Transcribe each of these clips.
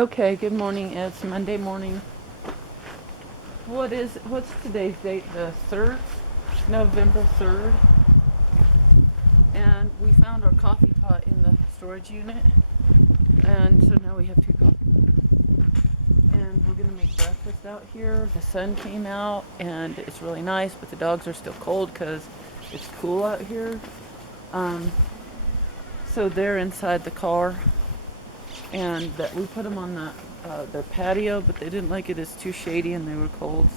Okay, good morning. It's Monday morning. What's today's date? The 3rd? November 3rd. And we found our coffee pot in the storage unit. And so now we have two coffee pots. And we're gonna make breakfast out here. The sun came out and it's really nice, but the dogs are still cold because it's cool out here. Um, so they're inside the car, and that we put them on their patio, but they didn't like it. It's too shady and they were cold,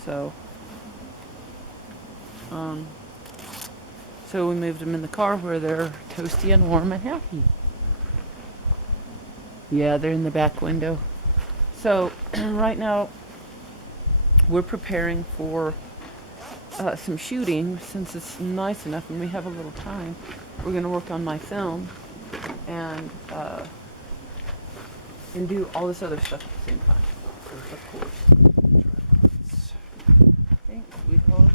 um, so we moved them in the car where they're toasty and warm and happy. Yeah, they're in the back window. So right now we're preparing for some shooting. Since it's nice enough and we have a little time, we're going to work on my film and do all this other stuff at the same time. Of course. Thanks, sweetheart.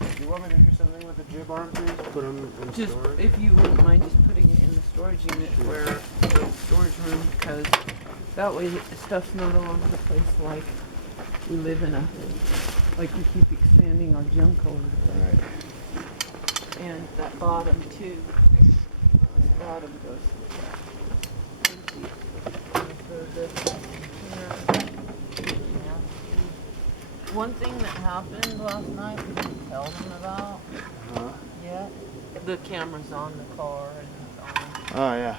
Do you want me to do something with the jib arm, please? Put them in Just, storage? if you wouldn't mind just putting it in the storage unit where the storage room, because that way stuff's not all over the place like we live in like we keep expanding our junk all over the place. Alright. And that bottom too. This bottom goes empty. So this here. One thing that happened last night we didn't tell them about yet. The camera's on the car and it's on. Oh, yeah.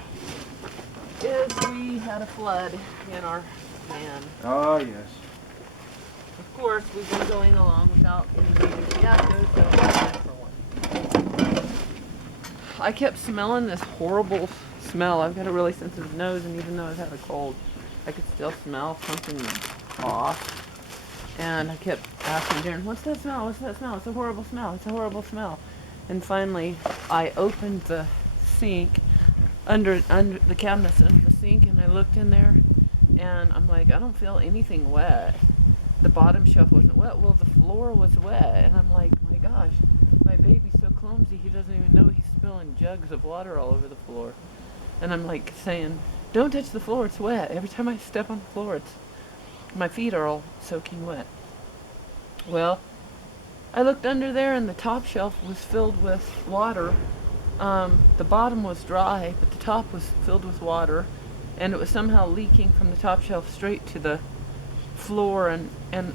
Is we had a flood in our van. Oh, yes. Of course, we've been going along without any major fiascos, but it's time for one. I kept smelling this horrible smell. I've got a really sensitive nose, and even though I've had a cold, I could still smell something off. And I kept asking Darren, "What's that smell? What's that smell? It's a horrible smell. It's a horrible smell." And finally, I opened the sink under the cabinets under the sink, and I looked in there, and I'm like, I don't feel anything wet. The bottom shelf wasn't wet. Well, the floor was wet, and I'm like, my gosh, my baby's so clumsy. He doesn't even know he's spilling jugs of water all over the floor. And I'm like saying, "Don't touch the floor. It's wet." Every time I step on the floor, my feet are all soaking wet. Well, I looked under there and the top shelf was filled with water. The bottom was dry, but the top was filled with water, and it was somehow leaking from the top shelf straight to the floor and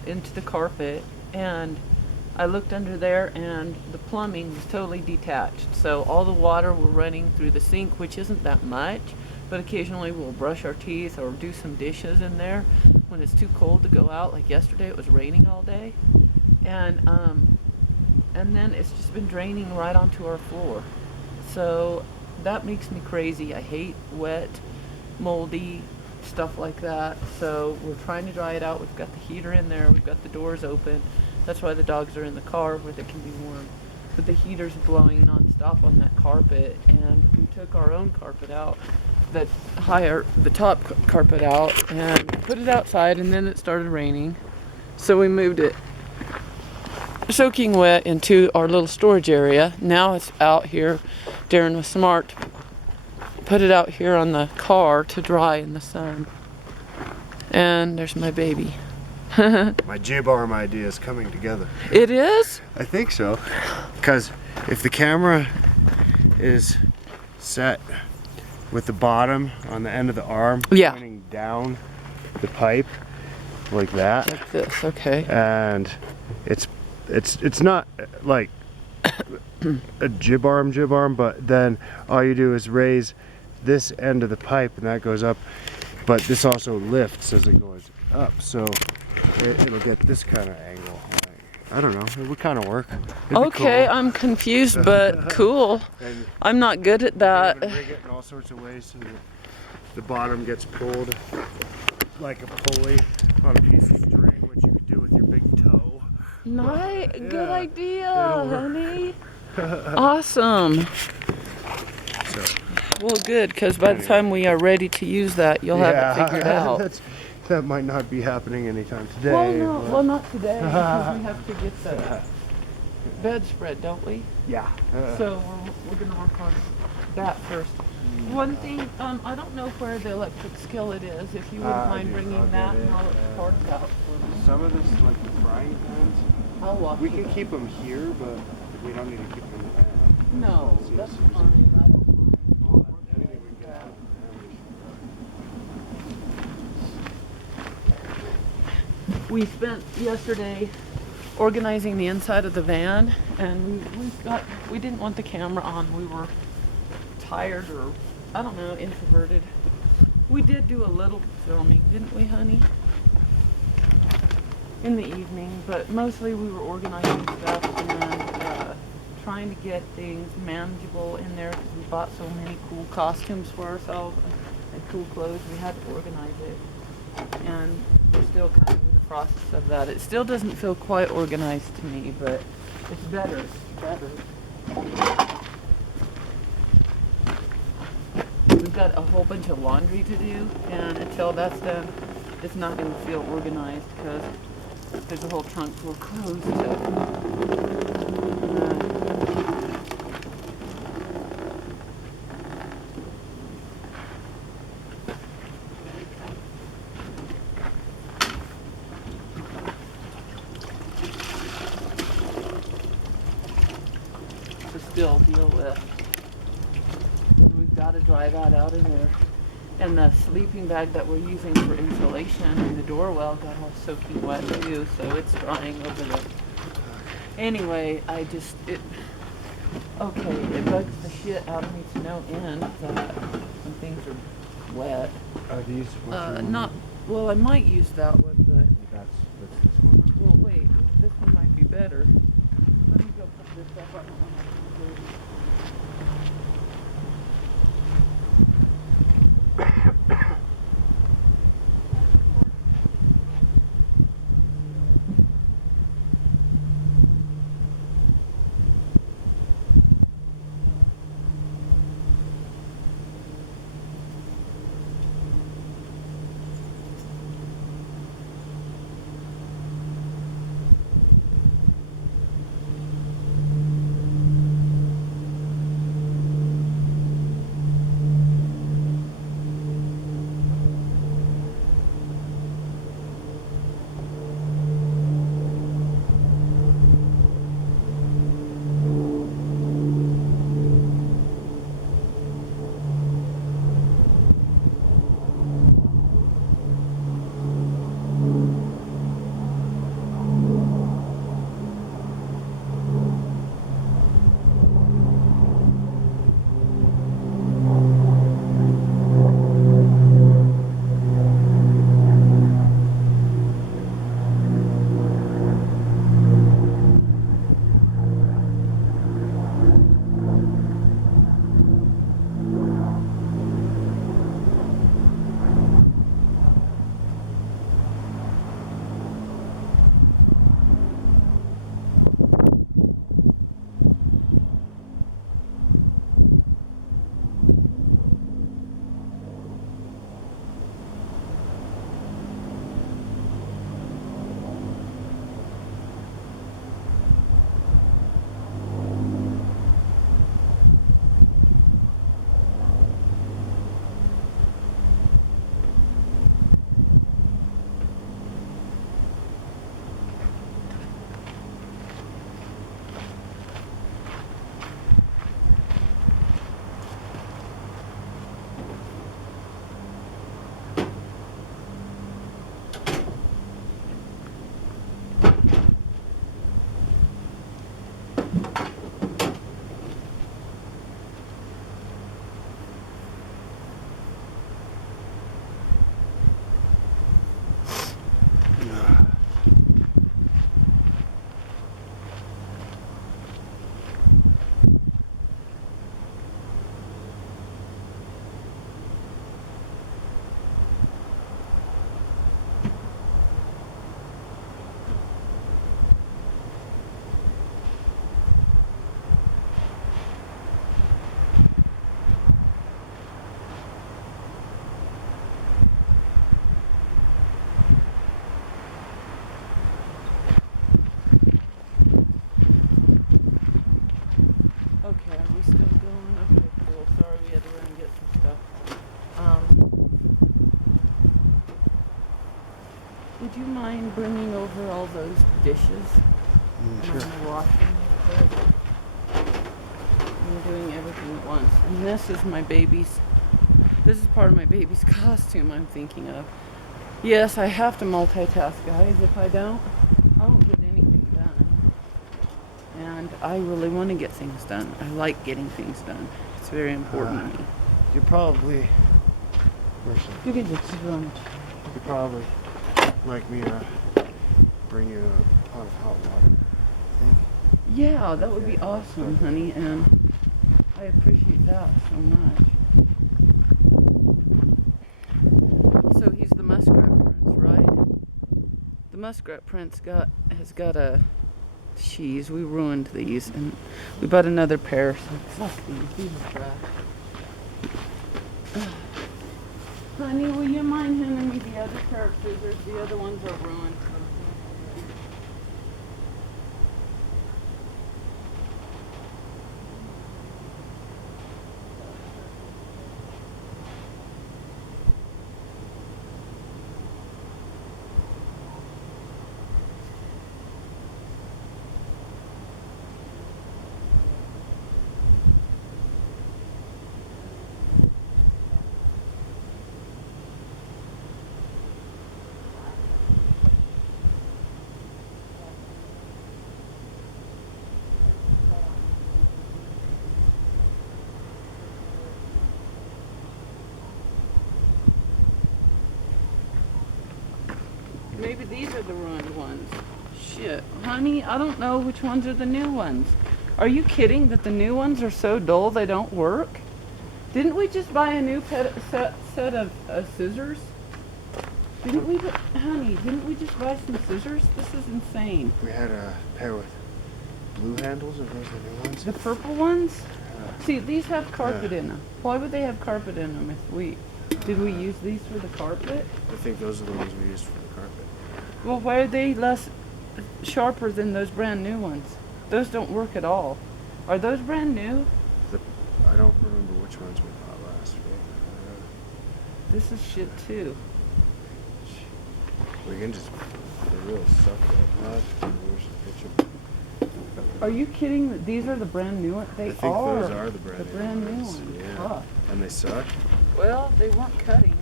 into the carpet. And I looked under there and the plumbing was totally detached. So all the water were running through the sink, which isn't that much, but occasionally we'll brush our teeth or do some dishes in there when it's too cold to go out. Like yesterday, it was raining all day. And then it's just been draining right onto our floor. So that makes me crazy. I hate wet, moldy stuff like that. So we're trying to dry it out. We've got the heater in there. We've got the doors open. That's why the dogs are in the car where they can be warm. But the heater's blowing nonstop on that carpet, and we took our own carpet out, the top carpet out, and put it outside, and then it started raining. So we moved it soaking wet into our little storage area. Now it's out here. Darren was smart. Put it out here on the car to dry in the sun. And there's my baby. My jib arm idea is coming together. It is? I think so. Because if the camera is set with the bottom on the end of the arm pointing down the pipe like that. Like this, okay. And it's not like a jib arm, but then all you do is raise this end of the pipe and that goes up, but this also lifts as it goes up, so it'll get this kind of angle. I don't know, it would kind of work. Okay, cool. I'm confused, but cool. I'm not good at that. You can rig it in all sorts of ways so that the bottom gets pulled like a pulley on a piece of string, which you could do with your big toe. Nice, Yeah, good idea, it'll work. honey. Awesome. So, Well, good, because by the time we are ready to use that, you'll have it figured out. That might not be happening anytime today. Well, no, well, not today, because we have to get the bedspread, don't we? Yeah. So we're gonna work on that first. One thing, I don't know where the electric skillet is. If you wouldn't I mind do. bringing I'll that, get and it. I'll let the parts out for me. Some of this, like the frying pans, I'll wash we it. can keep them here, but we don't need to keep them in the van. No, Let's see, that's let's fine. I don't mind. All that, anything we can get out of the van, We spent yesterday organizing the inside of the van, and we didn't want the camera on. We were tired, or I don't know, introverted. We did do a little filming, didn't we, honey? In the evening, but mostly we were organizing stuff and trying to get things manageable in there because we bought so many cool costumes for ourselves and cool clothes. We had to organize it, and we're still kind of in the process of that. It still doesn't feel quite organized to me, but it's better. It's better. We've got a whole bunch of laundry to do, and until that's done, it's not going to feel organized because there's a whole trunk full of clothes to still deal with. We've got to dry that out in there. And the sleeping bag that we're using for insulation in the door well got all soaking wet too, so it's drying over there. Anyway, okay, it bugs the shit out of me to no end that when things are wet. Are these what you Not, well, I might use that one, but, That's this one. well, wait, this one might be better. Let me go put this up. I don't know how to do it. Okay, are we still going? Okay, cool. Sorry we had to run and get some stuff. Would you mind bringing over all those dishes? And I'm gonna wash them real quick. I'm doing everything at once. And this is my baby's, this is part of my baby's costume I'm thinking of. Yes, I have to multitask, guys. If I don't get anything done. And I really want to get things done. I like getting things done. It's very important to me. You probably, You can just run. you could probably like me to bring you a pot of hot water. I think. Yeah, that would be awesome, honey, and I appreciate that so much. So he's the muskrat prince, right? The muskrat prince has got a cheese. We ruined these, and we bought another pair. So fuck these are trash. Honey, will you mind handing me the other pair of scissors? The other ones are ruined. Maybe these are the ruined ones. Shit. Honey, I don't know which ones are the new ones. Are you kidding that the new ones are so dull they don't work? Didn't we just buy a new set of scissors? Honey, didn't we just buy some scissors? This is insane. We had a pair with blue handles, or those are the new ones? The purple ones? See, these have carpet in them. Why would they have carpet in them did we use these for the carpet? I think those are the ones we used for the carpet. Well, why are they less sharper than those brand new ones? Those don't work at all. Are those brand new? I don't remember which ones we bought last week. This is shit too. We can just, they really suck like that. We should pitch them. Are you kidding that these are the brand new ones? They I think are. those are the brand new ones. Yeah. Fuck. And they suck? Well, they weren't cutting.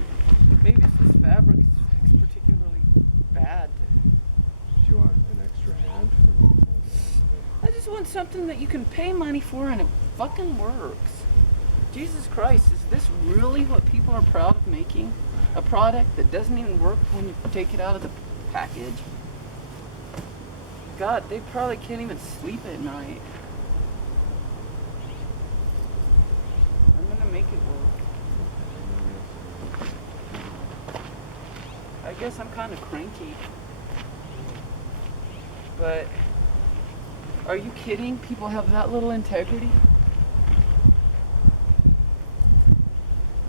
Maybe it's this fabric is particularly bad. Do you want an extra hand for me to hold it? I just want something that you can pay money for and it fucking works. Jesus Christ, is this really what people are proud of making? A product that doesn't even work when you take it out of the package? God, they probably can't even sleep at night. I'm gonna make it work. I guess I'm kind of cranky. But, are you kidding? People have that little integrity?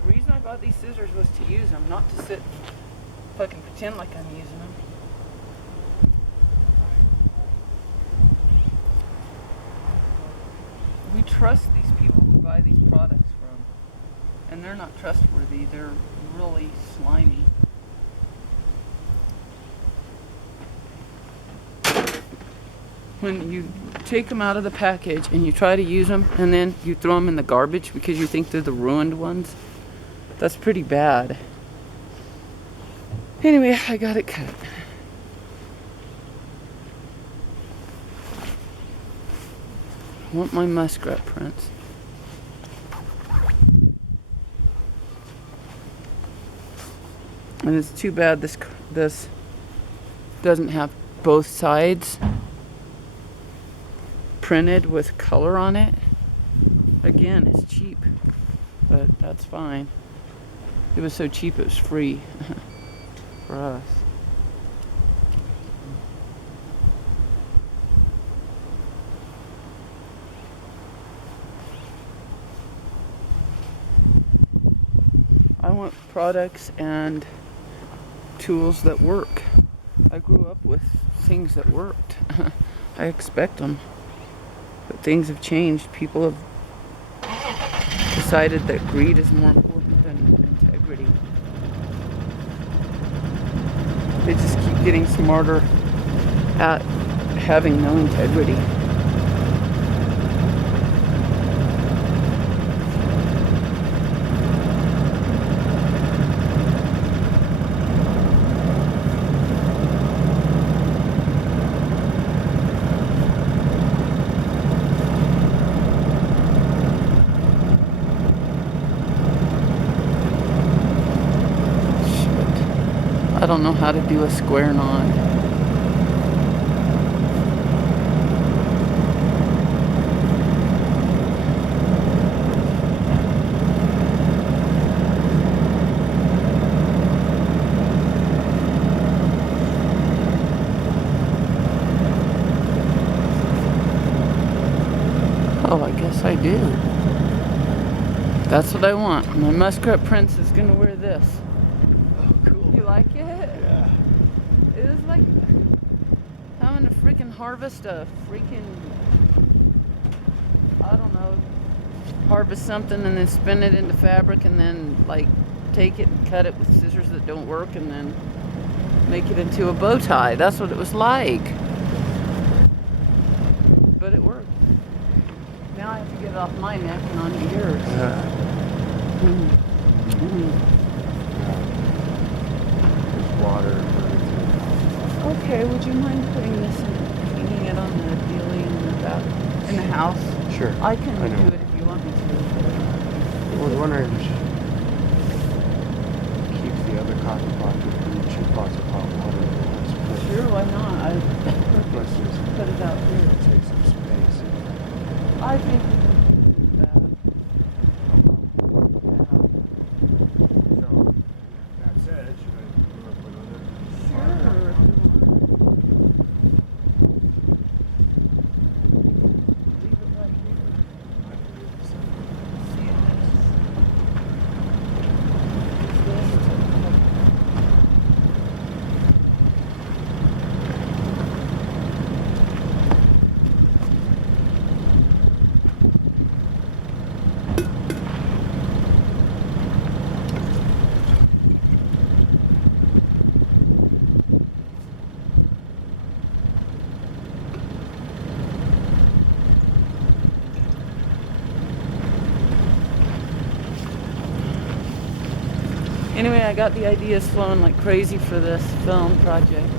The reason I bought these scissors was to use them, not to sit fucking pretend like I'm using them. We trust these people we buy these products from, and they're not trustworthy. They're really slimy. When you take them out of the package and you try to use them and then you throw them in the garbage because you think they're the ruined ones, that's pretty bad. Anyway, I got it cut. I want my muskrat prints. And it's too bad this doesn't have both sides printed with color on it. Again, it's cheap, but that's fine. It was so cheap it was free for us. I want products and tools that work. I grew up with things that worked. I expect them. But things have changed. People have decided that greed is more important than integrity. They just keep getting smarter at having no integrity. I don't know how to do a square knot. Oh, I guess I do. That's what I want. My muskrat prince is gonna wear this. Cool. You like it? Yeah. It is like having to freaking harvest a freaking, I don't know, harvest something and then spin it into fabric and then like take it and cut it with scissors that don't work and then make it into a bow tie. That's what it was like. But it worked. Now I have to get it off my neck and onto yours. There's water. Okay, would you mind putting this and hanging it on the dealie in the house? Sure. I can I know. do it if you want me to. I was wondering if we should keep the other coffee pots with the 2 pots of hot water. Sure, why not? Let's just Put it out here. take some space. I think we can do that. So, that said, should I put another? Sure. Leave it right here. See it Anyway, I got the ideas flowing like crazy for this film project.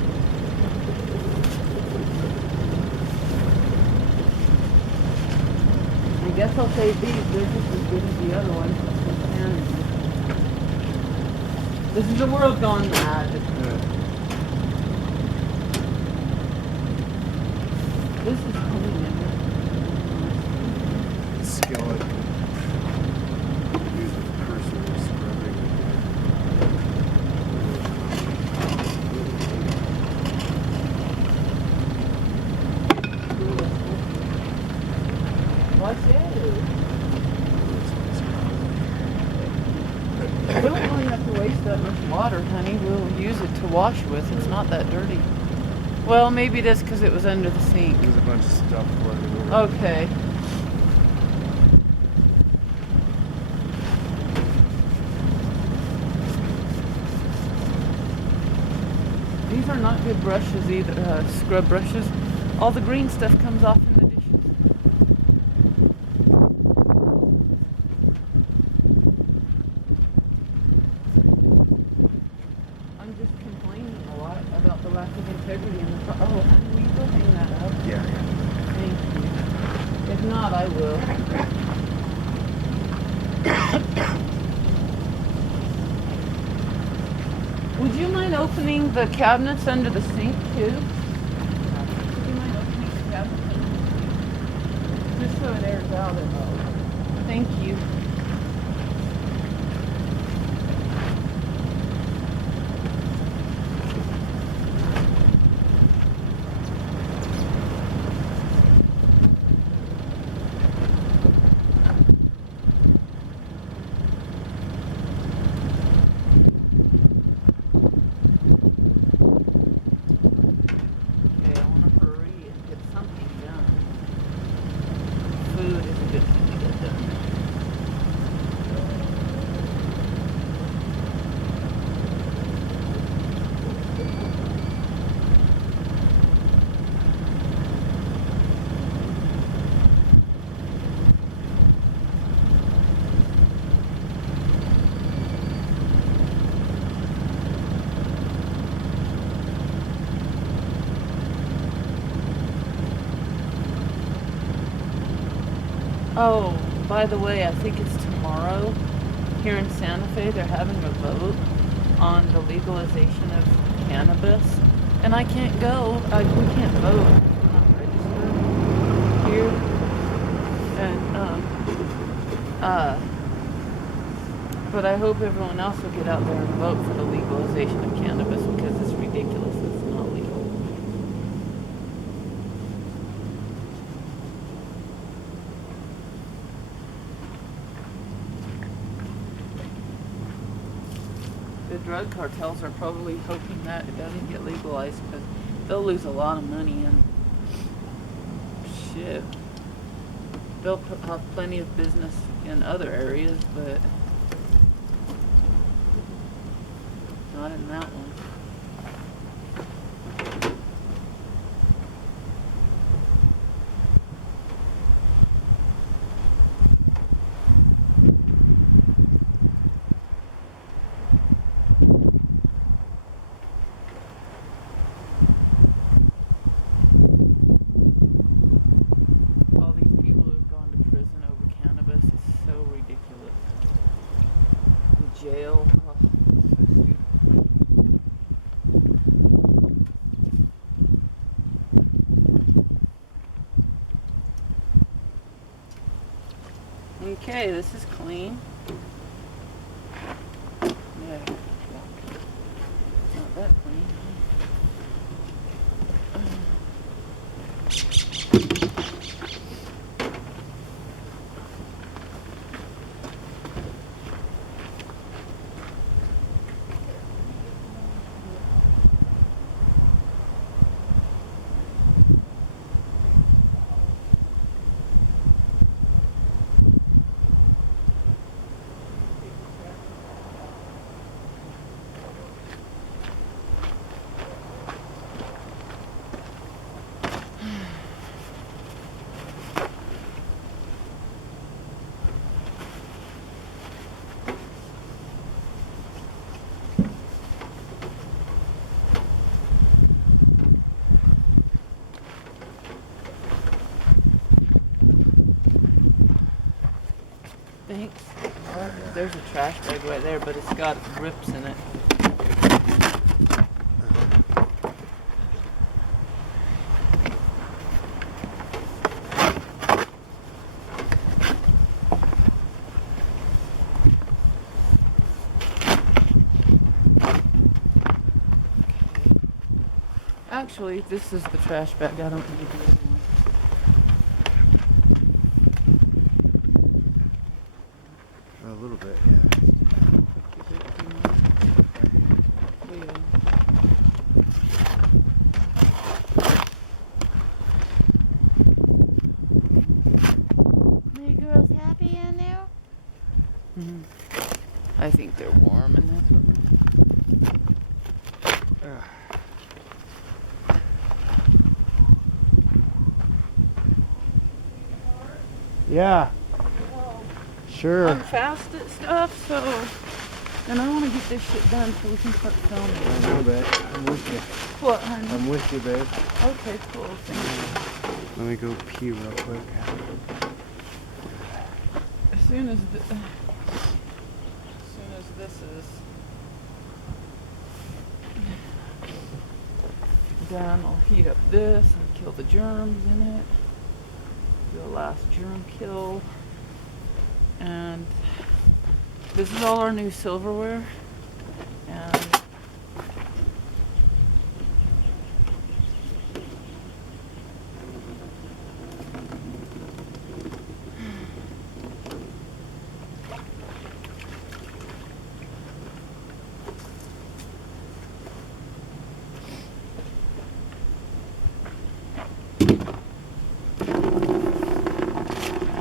I guess I'll save these. They're just as good as the other ones. This is the world gone mad. This is clean. Skillet. Use the cursor to scrubbing. What's it? We don't really have to waste that much water, honey. We'll use it to wash with. It's not that dirty. Well, maybe it is because it was under the sink. There's a bunch of stuff floating over. Okay. These are not good brushes either, scrub brushes. All the green stuff comes off in the dishes. I'm just complaining a lot about the lack of integrity in the oh, honey, will you go hang that up? Yeah. Thank you. If not, I will. Would you mind opening the cabinets under the sink too? Would you mind opening the cabinets under the sink? Just so it airs out and thank you. Food is a good thing to get done. Oh, by the way, I think it's tomorrow here in Santa Fe. They're having a vote on the legalization of cannabis, and I can't go. We can't vote. We're not registered here, and but I hope everyone else will get out there and vote for the legalization of cannabis because it's ridiculous. It's not legal. The drug cartels are probably hoping that it doesn't get legalized because they'll lose a lot of money and shit. They'll have plenty of business in other areas, but not in that one. All these people who've gone to prison over cannabis is so ridiculous. In jail. Oh, so stupid. Okay, this is clean. Yeah, not that clean. Thanks. There's a trash bag right there, but it's got rips in it. Actually, this is the trash bag. I don't need the other one. A little bit, yeah. Are you girls happy in there? Mm-hmm. I think they're warm in this one. Yeah. Sure. I'm fast at stuff, so and I want to get this shit done so we can start I filming. know, babe. I'm with you. What, honey? I'm with you, babe. Okay, cool. Thank Let me go pee real quick. you. As soon as this is done, I'll heat up this and kill the germs in it. Do a last germ kill. And this is all our new silverware. And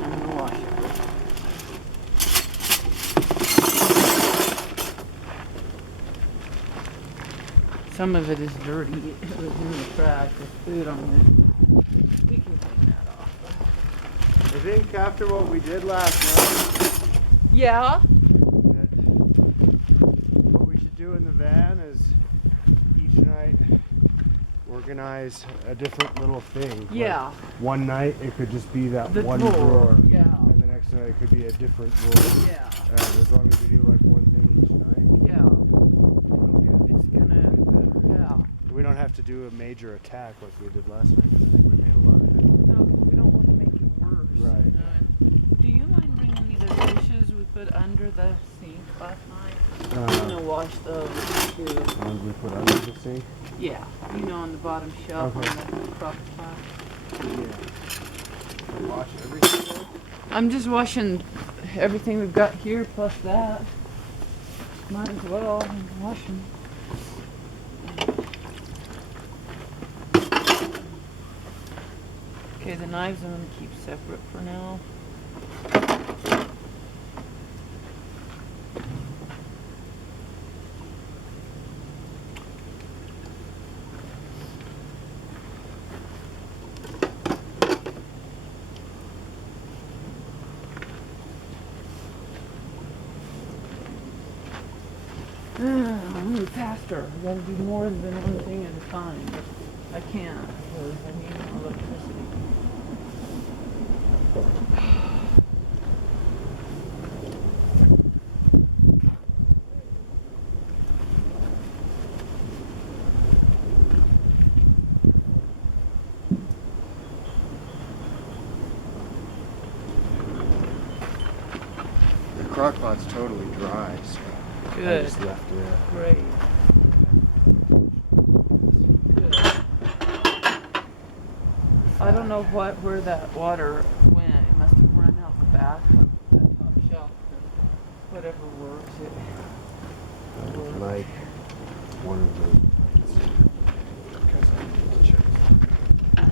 I'm gonna wash it. Some of it is dirty. It was in the trash with food on it. We can clean that off. I think after what we did last night, Yeah? that what we should do in the van is each night organize a different little thing. Like, Yeah. one night it could just be that The one drawer. drawer. Yeah. And it could be a different wood. Yeah. As long as we do like one thing each night, Yeah. it'll get, It's gonna. it'll get better. Yeah. We don't have to do a major attack like we did last night, because I think we made a lot of headway. No, because we don't want to make it worse. Right. You know? Do you mind bringing me those dishes we put under the sink last night? I'm gonna wash those too. Ones we put under the sink? Yeah. You know, on the bottom shelf Okay. on the crock pot. Yeah. Wash everything though? I'm just washing everything we've got here plus that. Might as well wash them. Okay, the knives I'm gonna keep separate for now. Move faster. I gotta do more than one thing at a time. I can't because I need electricity. The crock pot's totally dry, so I Good. just left it. Great. Good. I don't know where that water went. It must have run out the back of that top shelf. But whatever works, it works. Like one of those lights. Because I need to check.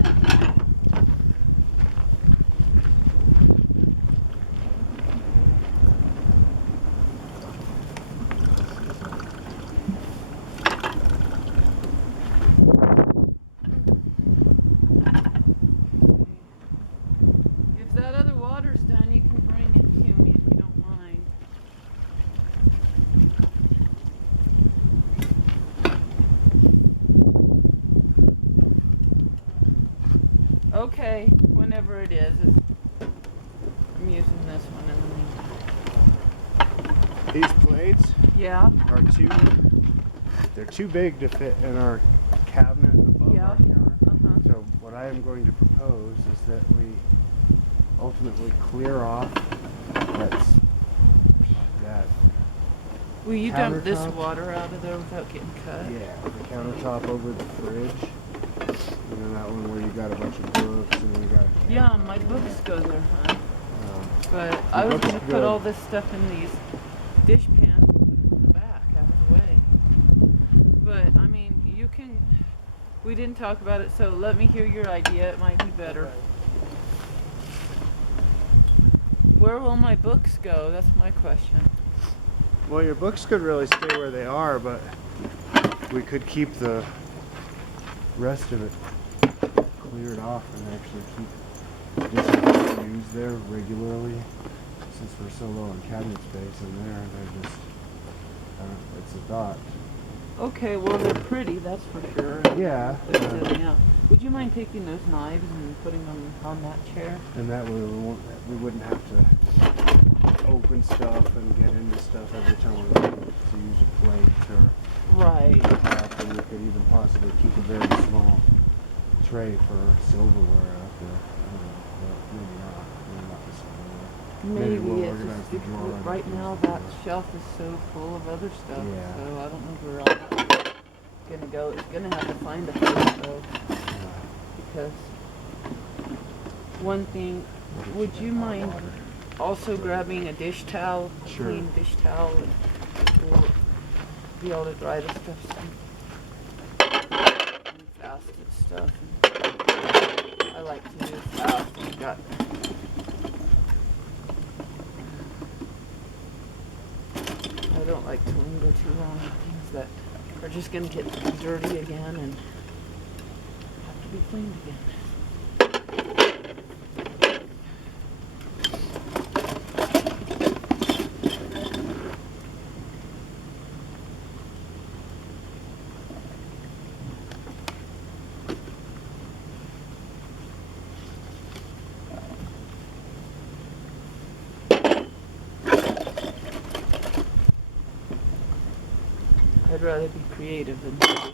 If that other water's done, you can bring it to me if you don't mind. Okay, whenever it is. I'm using this one in the meantime. These plates Yeah? are they're too big to fit in our cabinet above Yeah. our counter. Uh-huh. So what I am going to propose is that we ultimately clear off that Will you dump this Countertop? water out of there without getting cut? the countertop over the fridge. And then that one where you got a bunch of books and then you got Yeah, my books go there, huh? But The I was books gonna put go- all this stuff in these dish pans in the back out of the way. But I mean, you can. We didn't talk about it, so let me hear your idea. It might be better. Where will my books go? That's my question. Well, your books could really stay where they are, but we could keep the rest of it cleared off and actually keep dishes used there regularly. Since we're so low on cabinet space in there, they're just, it's a thought. Okay, well they're pretty, that's for sure. Yeah. They're sitting out. Would you mind taking those knives and putting them on that chair? And that way we wouldn't have to open stuff and get into stuff every time we wanted to use a plate or Right. cup, and we could even possibly keep a very small tray for silverware out there. I don't know, but maybe not. Maybe not the silverware. Maybe we'll it's organize just the because drawer and right use now the that drawer. shelf is so full of other stuff. Yeah. So I don't know where all that's gonna go. It's gonna have to find a place though, because one thing, would you mind also grabbing a dish towel, Sure. clean dish towel, and we'll be able to dry the stuff and fast and stuff. And I like to move fast and got. I don't like to linger too long on things that are just gonna get dirty again and have to be cleaned again. I'd rather be creative than delicious.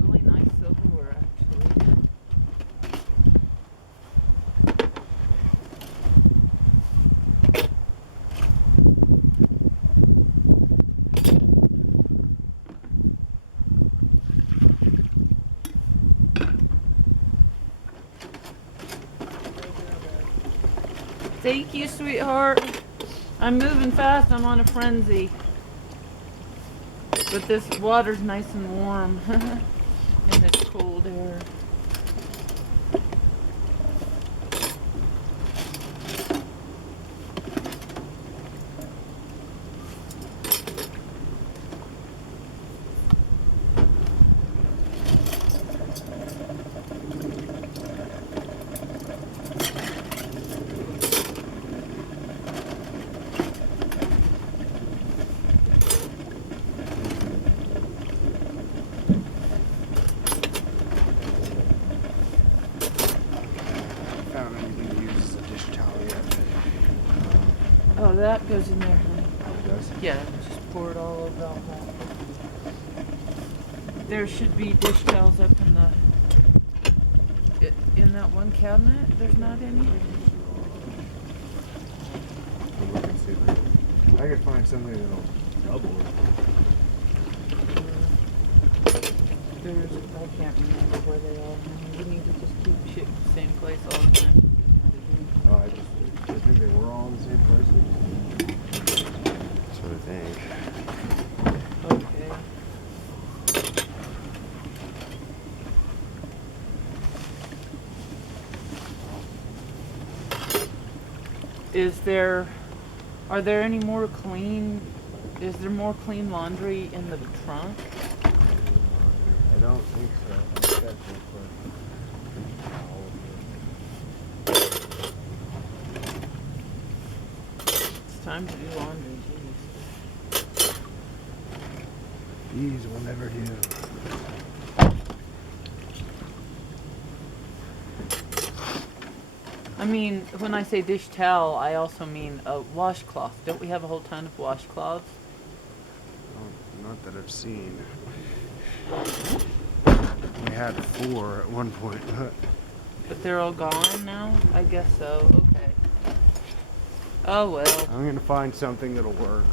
Really nice silverware, actually. Thank you, sweetheart. I'm moving fast. I'm on a frenzy. But this water's nice and warm in this cold air. Found anything to use as a dish towel yet. Oh, that goes in there, honey. It does. Yeah, just pour it all over all that. There should be dish towels up in in that one cabinet. There's not any. I'll look and see if I could find something that'll double it. There's, I can't remember where they are. honey. We need to just keep shit in the same place all the time. Oh, I think they were all in the same place. That's what I think. Okay. Are there any more is there more clean laundry in the trunk? I don't think so. I'm checking It's time to do laundry, jeez. These will never do. I mean, when I say dish towel, I also mean a washcloth. Don't we have a whole ton of washcloths? Not that I've seen. We had 4 at one point. But they're all gone now? I guess so. Okay. Oh well. I'm gonna find something that'll work.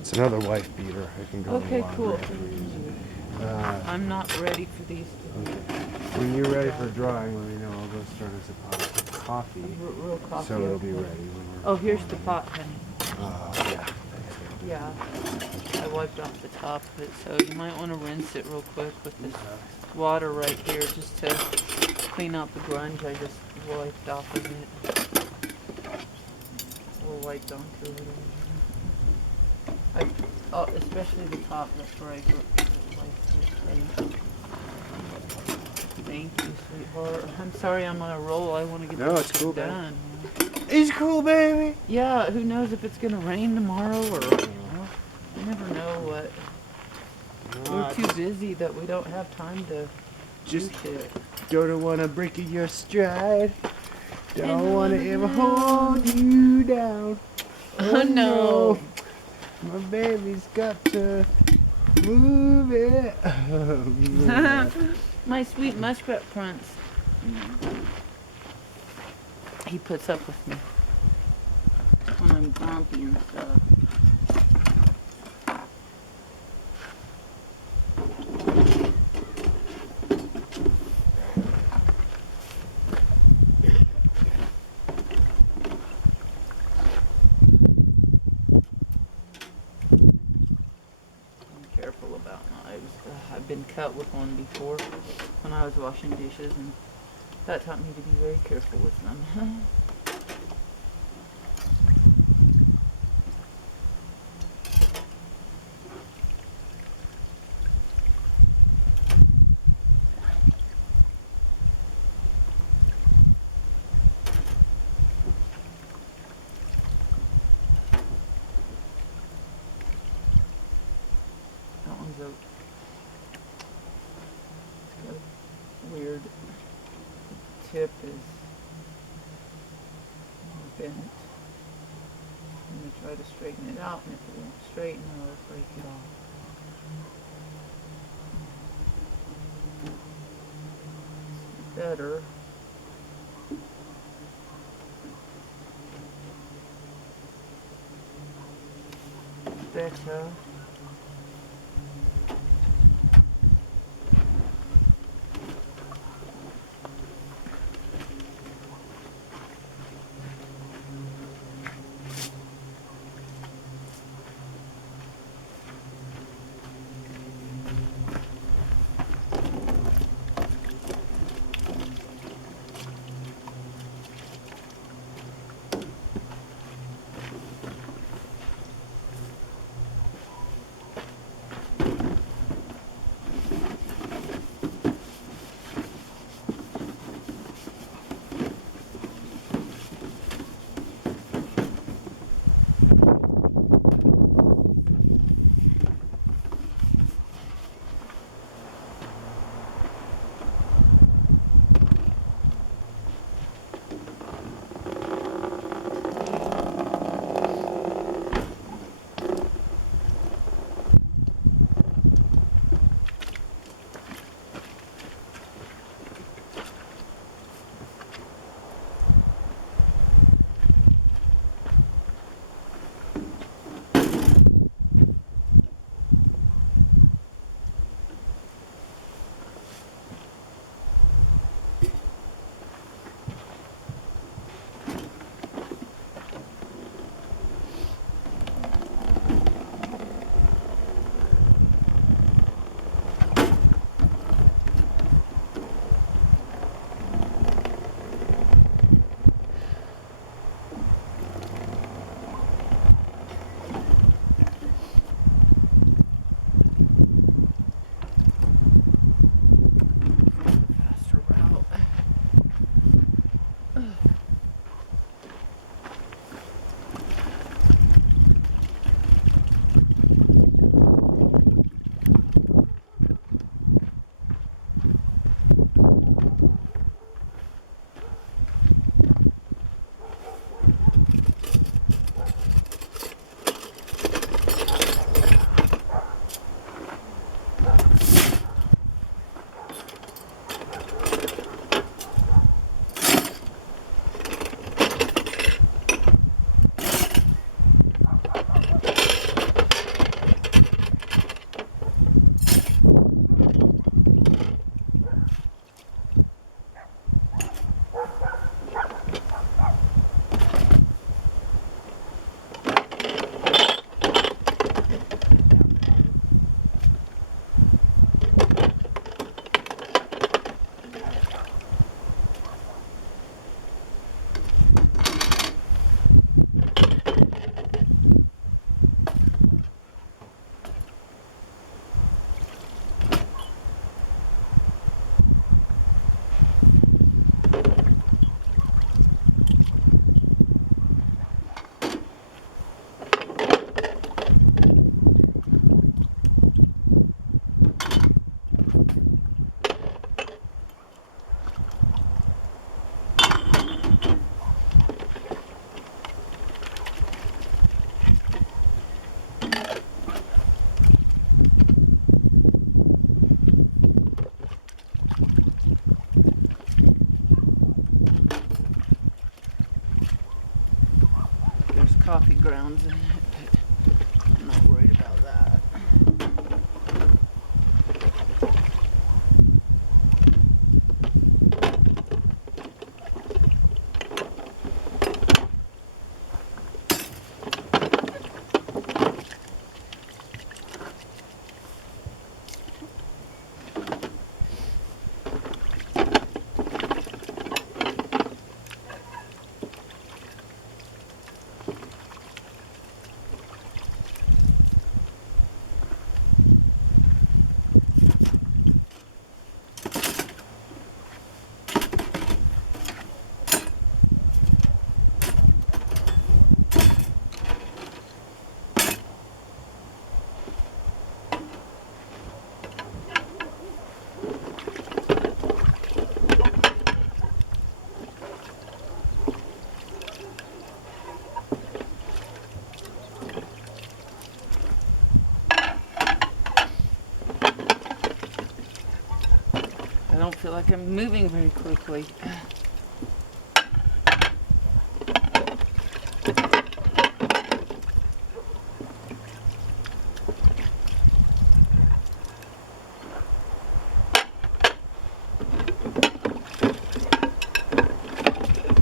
It's another wife beater. I can go Okay, in the cool. laundry after we use it. I'm not ready for these. When you're ready for drying, let me know. I'll go start us a pot of coffee. Real coffee. So it'll be okay. ready when we're. Oh, here's the pot, honey. Yeah. Yeah. I wiped off the top of it, so you might want to rinse it real quick with this water right here just to clean out the grunge I just wiped off of it. Or wiped onto it. Especially the top, that's where I wiped it. Thank you, sweetheart. I'm sorry I'm on a roll. I want to get No, this it's cool, babe. done. He's cool, baby. Yeah, who knows if it's gonna rain tomorrow or you never know what. We're too busy that we don't have time to Just do shit. don't wanna break in your stride. Don't wanna ever hold you down. Oh no. My baby's got to move it. My sweet muskrat prince. He puts up with me when I'm grumpy and stuff. I'm careful about knives. I've been cut with one before when I was washing dishes, and that taught me to be very careful with them. That one's a weird tip is bent. I'm going to try to straighten it out, and if it won't straighten, I'll break it off. Better. Better. coffee grounds in it, but I'm not worried about that. I don't feel like I'm moving very quickly.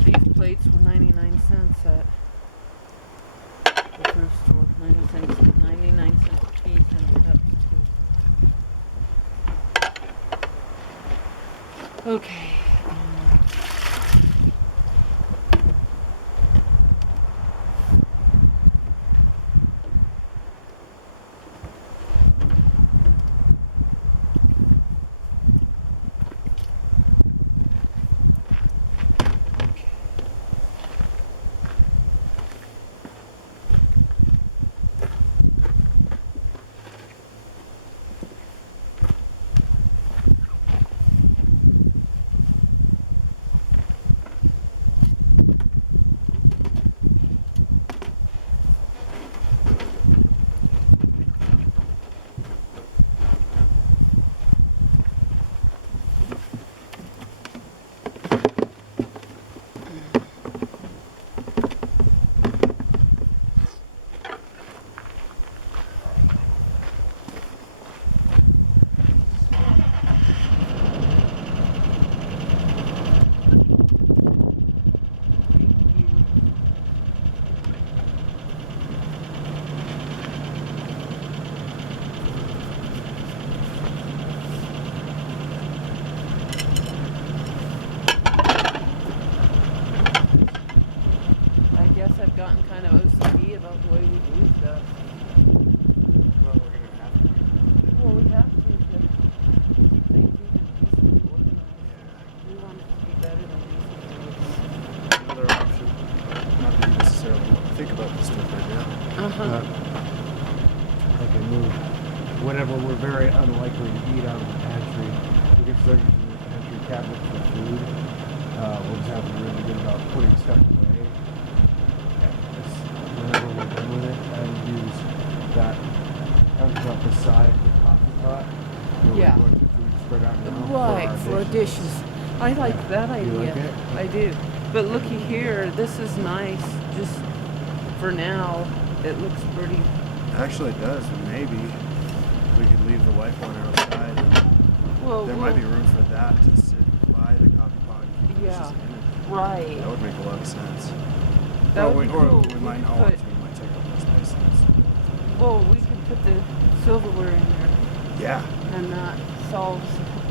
These plates were 99 cents at the thrift store. 99 cents a piece and cups too. Okay. I've gotten kind of OCD about the way we do stuff. Well, we're gonna have to. Well, we have to keep things even decently organized. We want it to be better than decently organized. Another option. Not that you necessarily want to think about this stuff right now. Like I move. Whenever we're very unlikely to eat out of the pantry, we can start using the pantry cabinet for food. We'll just have to be really good about putting stuff away. Whenever we're done with it, I would use that countertop beside the coffee pot. Where Yeah. we're going to food spread out now Right, for our dishes. I like that You idea. like it? I do. But looky here, this is nice. Just for now, it looks pretty. Actually, it does. Maybe we could leave the white one outside. And Well, there might be room for that to sit by the coffee pot and keep the Yeah. dishes in it. right. That would make a lot of sense. That Or would be or cool. we We might could not want put- to. We might take up more space. Well, we could put the silverware in there, Yeah. and that solves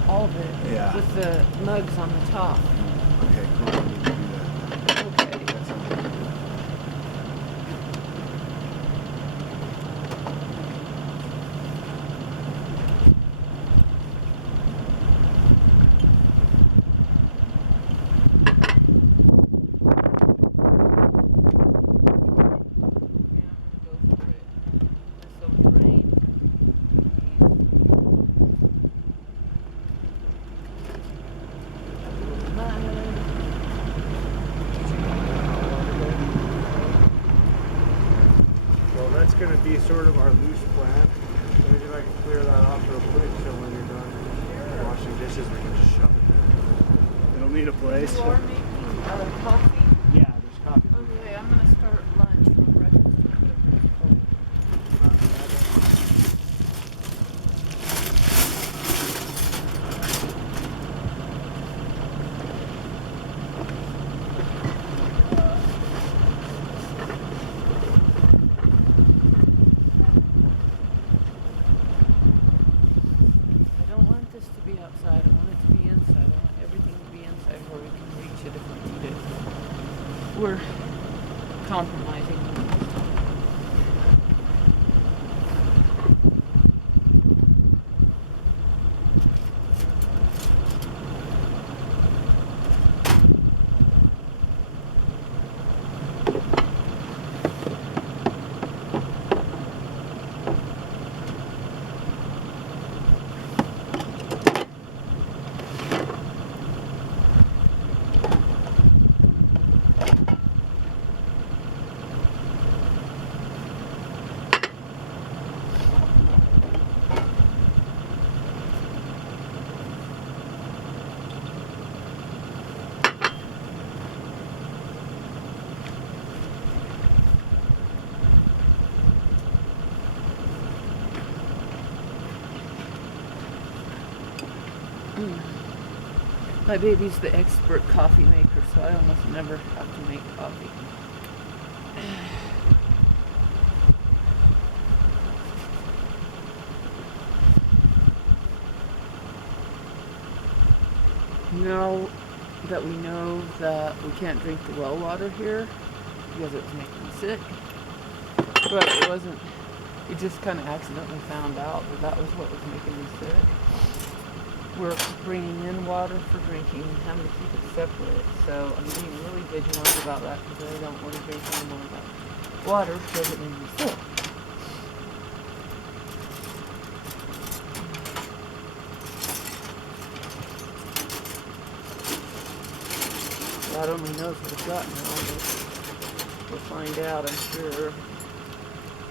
all of it. Yeah. With the mugs on the top. Okay, cool. We need to do that. Okay. That sounds good. Well, that's going to be sort of our loose plan. Let me see if I can clear that off real quick so when you're done washing dishes, we can just shove it there. It'll need a place. You are making coffee? Yeah, there's coffee. Okay, I'm gonna start lunch or breakfast. be outside. I want it to be inside. I want everything to be inside where we can reach it if we need it. We're compromising. My baby's the expert coffee maker, so I almost never have to make coffee. Now that we know that we can't drink the well water here because it was making me sick, but it wasn't, we just kind of accidentally found out that that was what was making me sick. We're bringing in water for drinking and having to keep it separate. So I'm being really vigilant about that because I don't want to drink any more of that water because it made me sick. God only knows what I've got now, but we'll find out, I'm sure.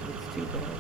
It's too bad.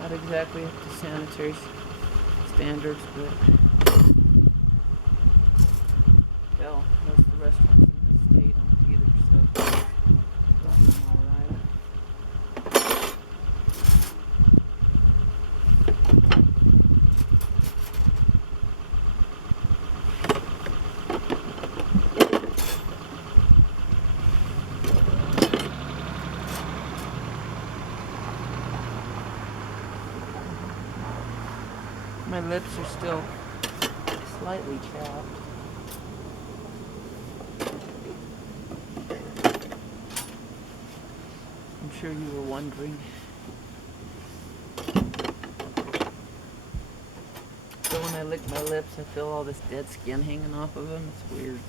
Not exactly up to sanitary standards, but hell, most of the restaurants in this state aren't either, so I'm alright. My lips are still slightly chapped. I'm sure you were wondering. So when I lick my lips, I feel all this dead skin hanging off of them. It's weird.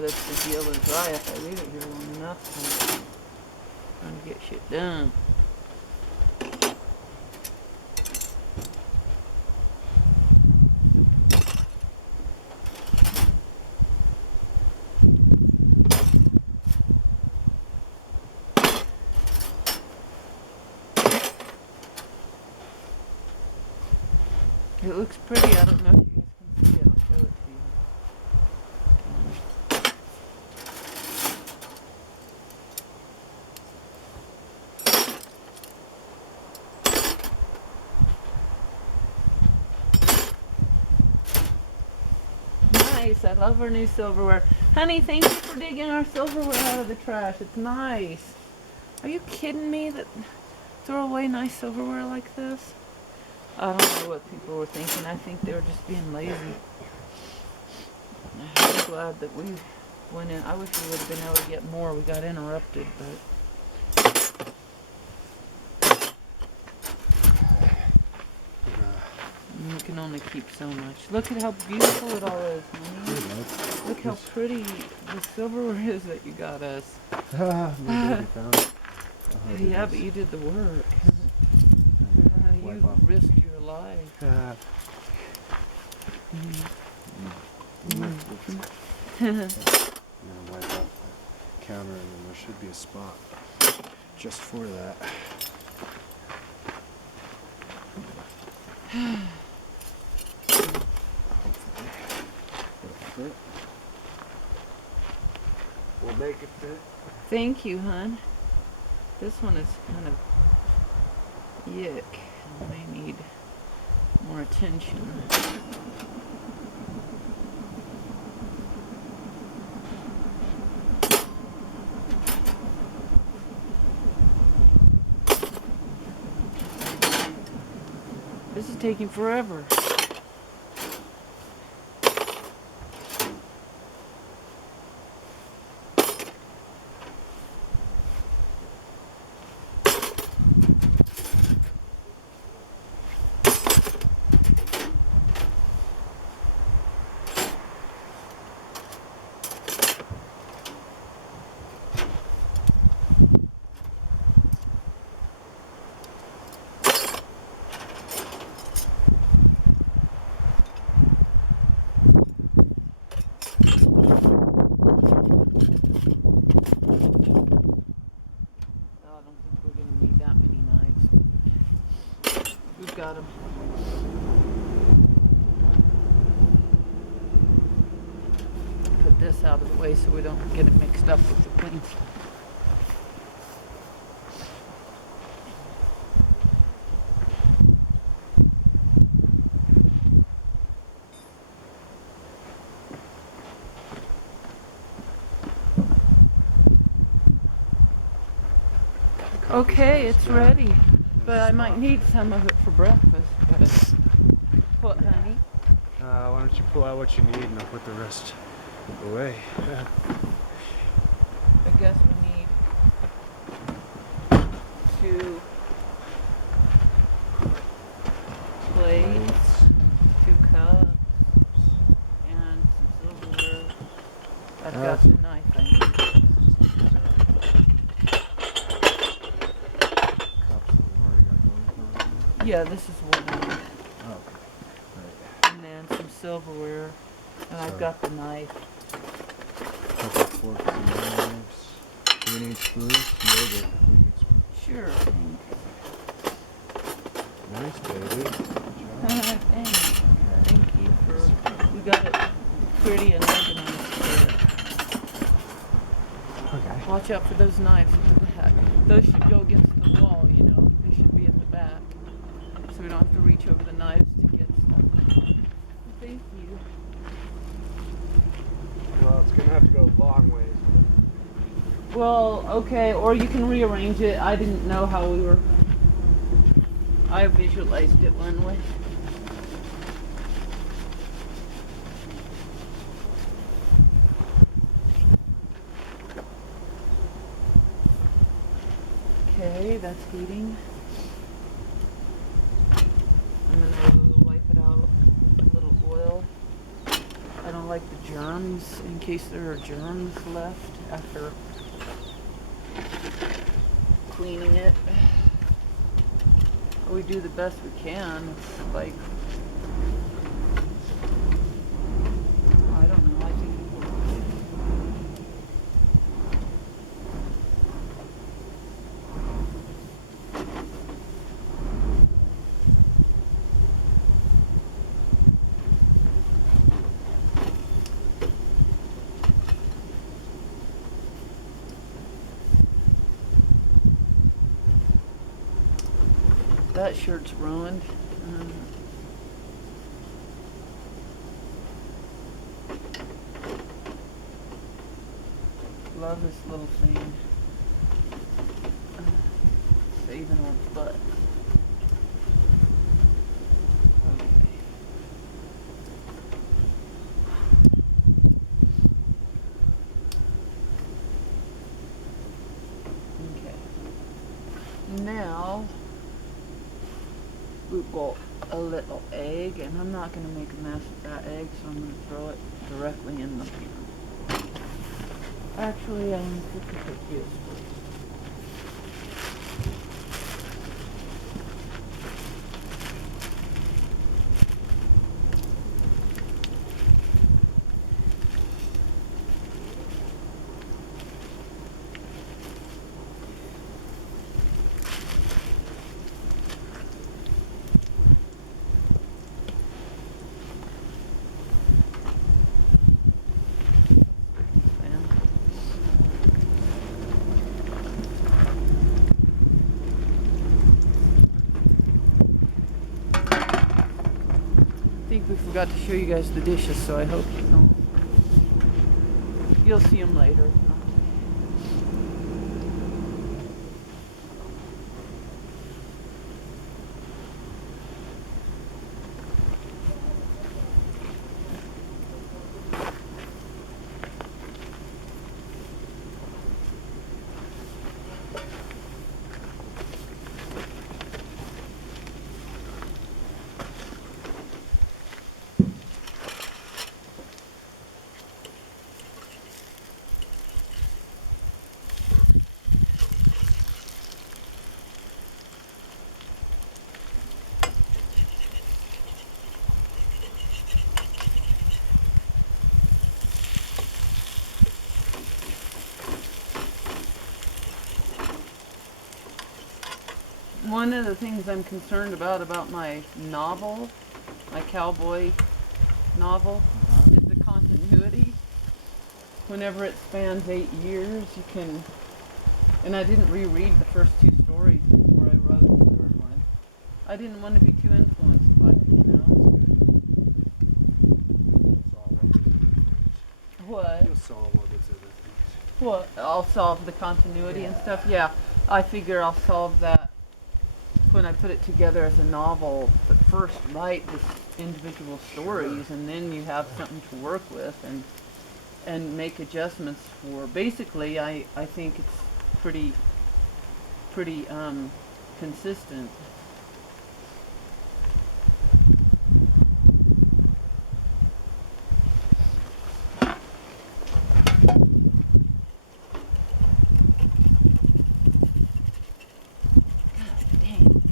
That's the deal to dry if I leave it here long enough. I'm trying to get shit done. It looks pretty. I don't know if you guys can see it. I'll show it to you. Nice. I love our new silverware. Honey, thank you for digging our silverware out of the trash. It's nice. Are you kidding me that throw away nice silverware like this? I don't know what people were thinking. I think they were just being lazy. I'm glad that we went in. I wish we would have been able to get more. We got interrupted, but you can only keep so much. Look at how beautiful it all is, honey. Look how pretty the silverware is that you got us. My baby found it. Yeah, but you did the work. You Wipe off. risked your life. I'm gonna wipe off the counter, and then there should be a spot just for that. Hopefully, it'll fit. We'll make it fit. Thank you, hon. This one is kind of yuck. I may need more attention. This is taking forever. I don't think we're gonna need that many knives. We've got them. Put this out of the way so we don't get it mixed up with the clean stuff. Okay, it's ready. But I might need some of it for breakfast. What, honey? Why don't you pull out what you need and I'll put the rest away. I guess we need 2 plates, 2 cups, and some silverware. I've got the knife I need. Yeah, this is what I need. Oh, okay. And then some silverware. And I've got the knife. Couple forks and knives. Do we need spoons? Yogurt if we need spoons. Sure. Nice, baby. Good job. Thank you for. We got it pretty and organized here. Okay. Watch out for those knives at the back. Those should go against the wall, you know. They should be at the back. So we don't have to reach over the knives to get stuff. Thank you. Well, it's gonna have to go a long ways. Well, okay, or you can rearrange it. I didn't know how we were. I visualized it one way. Okay, that's heating. I'm gonna wipe it out with a little oil. I don't like the germs, in case there are germs left after cleaning it. We do the best we can. It's like, I don't know, I think it will. That shirt's ruined. Love this little thing. Saving our butt. Okay. Okay. Now we've got a little egg, and I'm not going to make a mess with that egg, so I'm going to throw it directly in the pan. Actually, I'm going to cook this first. think we forgot to show you guys the dishes, so I hope you'll see them later. One of the things I'm concerned about my novel, my cowboy novel, is the continuity. Whenever it spans 8 years, you can, and I didn't reread the first 2 stories before I wrote the 3rd one. I didn't want to be too influenced by it, you know? What? You'll solve what it's in it. What? I'll solve the continuity and stuff? Yeah, I figure I'll solve that when I put it together as a novel, but first write the individual stories, and then you have something to work with and make adjustments for. Basically, I think it's pretty consistent. Dang.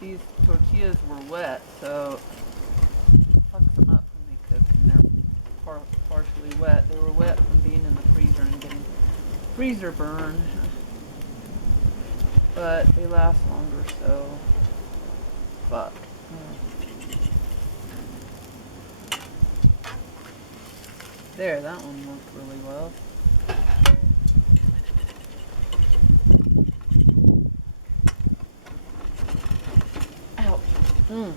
These tortillas were wet, so fucks them up when they cook, and they're partially wet. They were wet from being in the freezer and getting freezer burn, but they last longer, so fuck. There, that one worked really well. Ouch.